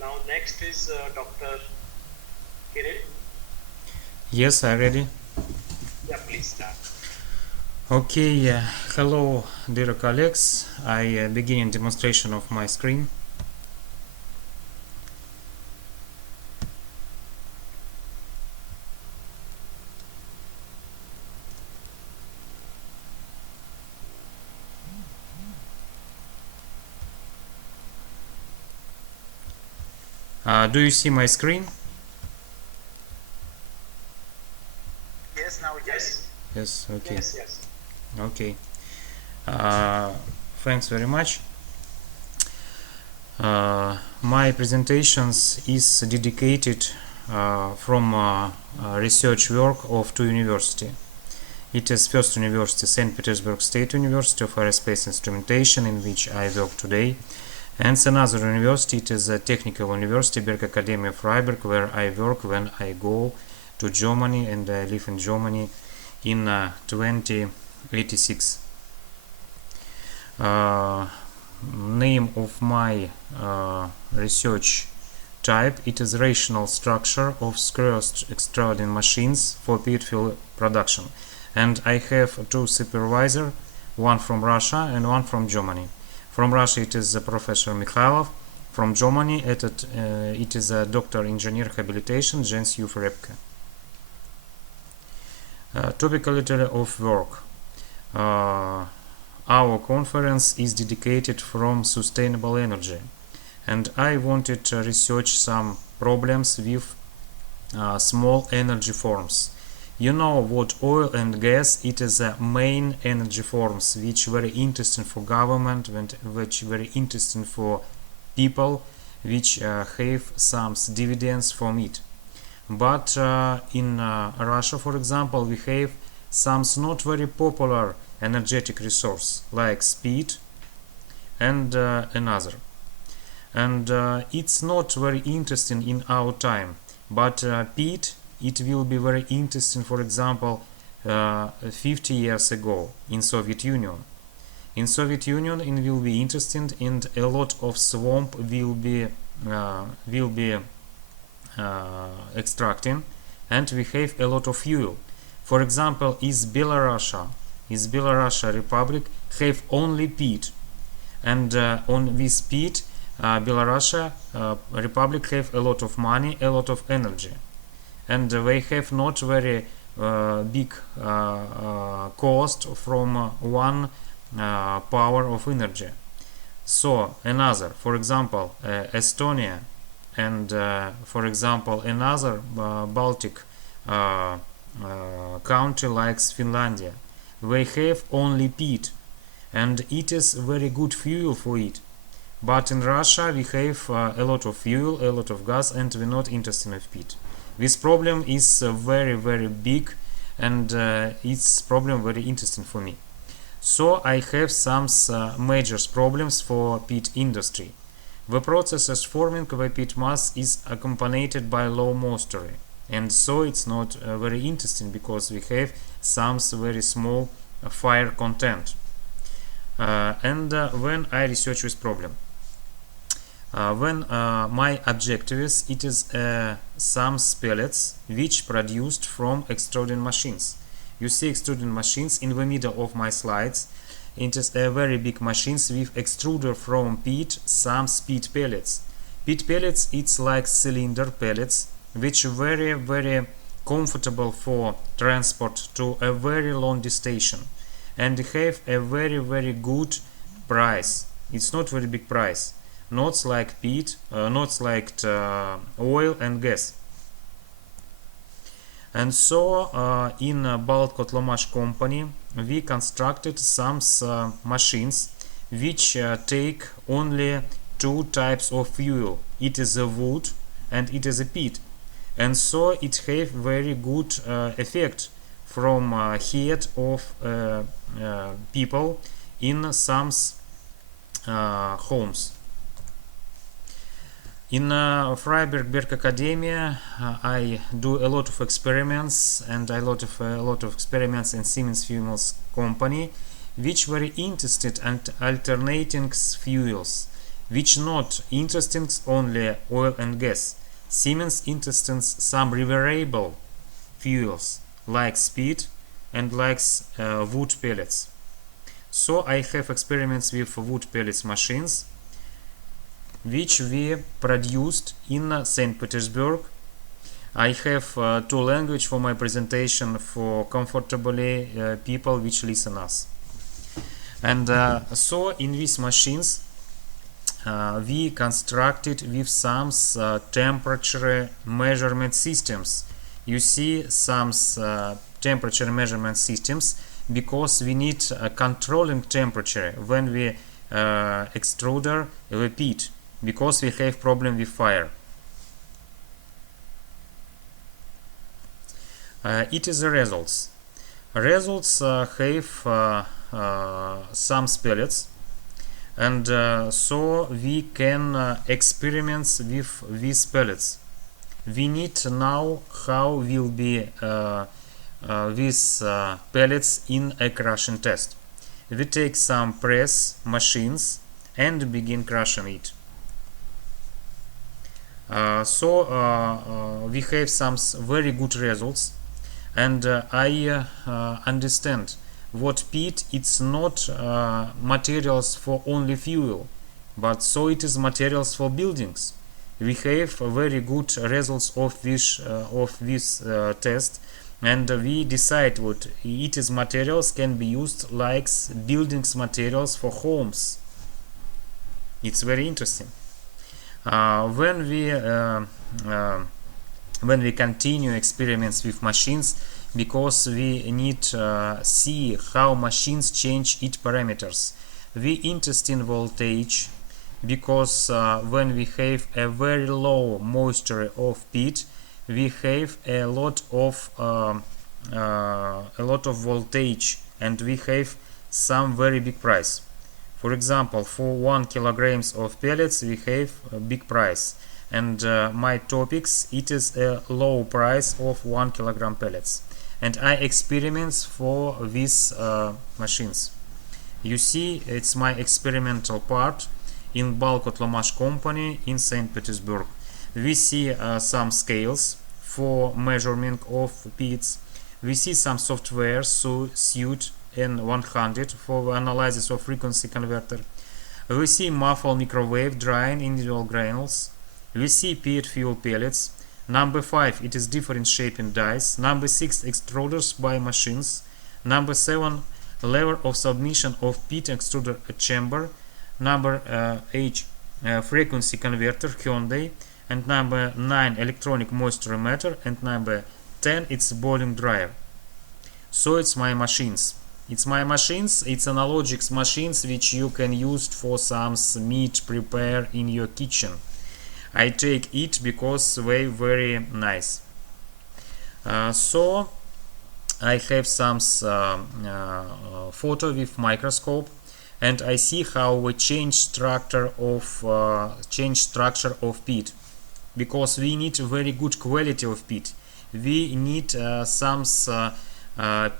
Now next is Dr. Kirill. Yes, I'm ready. Yeah, please start. Okay, hello dear colleagues. I begin demonstration of my screen. Do you see my screen? Yes, now yes. Yes, okay. Yes. Okay. Thanks very much. My presentations is dedicated from research work of two university. It is first university, St. Petersburg State University of Aerospace Instrumentation, in which I work today. And another university, it is a technical university, Bergakademie Freiburg, where I work when I go to Germany, and I live in Germany in 2086. Name of my research type, it is rational structure of screw extruding machines for pit fuel production. And I have two supervisors, one from Russia and one from Germany. From Russia it is Professor Mikhailov. From Germany it is a doctor engineer habilitation Jens Yuf Repke. Topicality of work. Our conference is dedicated from sustainable energy, and I wanted to research some problems with small energy forms. You know what oil and gas, it is a main energy forms which very interesting for government, which very interesting for people, which have some dividends from it. But in Russia, for example, we have some not very popular energetic resource like speed and another. And it's not very interesting in our time, but peat, it will be very interesting, for example, 50 years ago in Soviet Union. In Soviet Union it will be interesting, and a lot of swamp will be extracting, and we have a lot of fuel. For example, is Belarus Republic have only peat, and on this peat Belarus Republic have a lot of money, a lot of energy, and they have not very big cost from one power of energy. So another, for example, Estonia, and for example another Baltic country like Finlandia, they have only peat, and it is very good fuel for it. But in Russia we have a lot of fuel, a lot of gas, and we're not interested in peat. This problem is very big, and it's problem very interesting for me. So I have some major problems for peat industry. The process as forming the peat mass is accompanied by low moisture, and so it's not very interesting because we have some very small fire content. And when I research this problem, when my objective is, it is some pellets which produced from extruding machines. You see extruding machines in the middle of my slides. It is a very big machines with extruder from peat, some peat pellets. Peat pellets, it's like cylinder pellets, which very comfortable for transport to a very long distance, and have a very good price. It's not very big price, not like peat, not like oil and gas. And so in Balt Kotlomash company we constructed some machines which take only two types of fuel. It is a wood and it is a peat, and so it have very good effect from head of people in some homes. In Freiburg Bergakademie I do a lot of experiments, and a lot of experiments in Siemens Fuels company, which very interested and alternating fuels. which not interesting only oil and gas. Siemens interesting some renewable fuels like speed and likes wood pellets. So I have experiments with wood pellets machines which we produced in St. Petersburg. I have two languages for my presentation for comfortably people which listen us. And so in these machines we constructed with some temperature measurement systems. You see some temperature measurement systems because we need controlling temperature when we extruder repeat, because we have problem with fire. It is the results. Results have some pellets, and so we can experiment with these pellets. We need to know how will be these pellets in a crushing test. We take some press machines and begin crushing it. So we have some very good results, and I understand what peat, it's not materials for only fuel, but so it is materials for buildings. We have very good results of this test, and we decide what it is materials can be used like buildings materials for homes. It's very interesting. When we continue experiments with machines, because we need see how machines change its parameters. We interest in voltage, because when we have a very low moisture of peat, we have a lot of voltage, and we have some very big price. For example, for 1 kilograms of pellets we have a big price, and my topics, it is a low price of 1 kilogram pellets, and I experiments for these machines. You see, it's my experimental part in Balkotlomash company in St. Petersburg. We see some scales for measurement of peats. We see some software, so Suite N100 for analysis of frequency converter. We see muffle microwave drying individual granules. We see peat fuel pellets. Number 5, it is different shape in dies. Number 6, extruders by machines. Number 7, lever of submission of peat extruder chamber. Number 8, frequency converter Hyundai. And number 9, electronic moisture meter. And number 10, it's boiling dryer. So it's my machines. It's my machines. It's analogics machines which you can use for some meat prepare in your kitchen. I take it because they very nice. So I have some photo with microscope, and I see how we change structure of peat, because we need very good quality of peat. We need some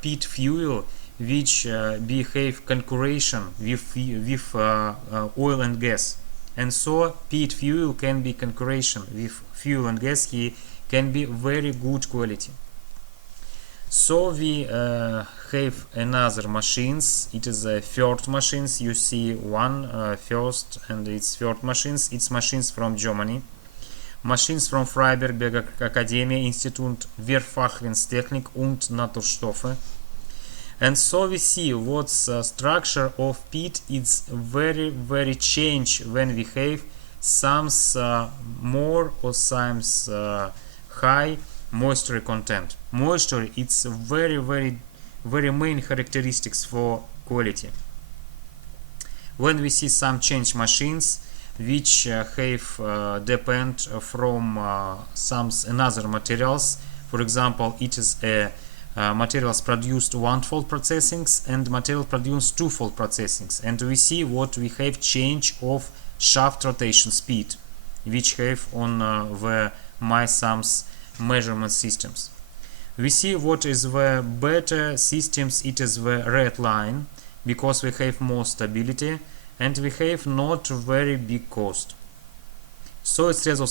peat fuel which behave concurrence with oil and gas. And so peat fuel can be concurrence with fuel and gas. He can be very good quality. So we have another machines. It is a third machines. You see one first and it's third machines. It's machines from Germany. Machines from Freiberg Bergakademie Institut Verfachungstechnik und Naturstoffe. And so we see what's structure of peat is very change when we have some more or some high moisture content. Moisture, it's very main characteristics for quality. When we see some change machines which have depend from some another materials, for example, it is a materials produced one-fold processings and material produced two-fold processings, and we see what we have change of shaft rotation speed which have on the my sums measurement systems. We see what is the better systems. It is the red line, because we have more stability, and we have not very big cost. So it says also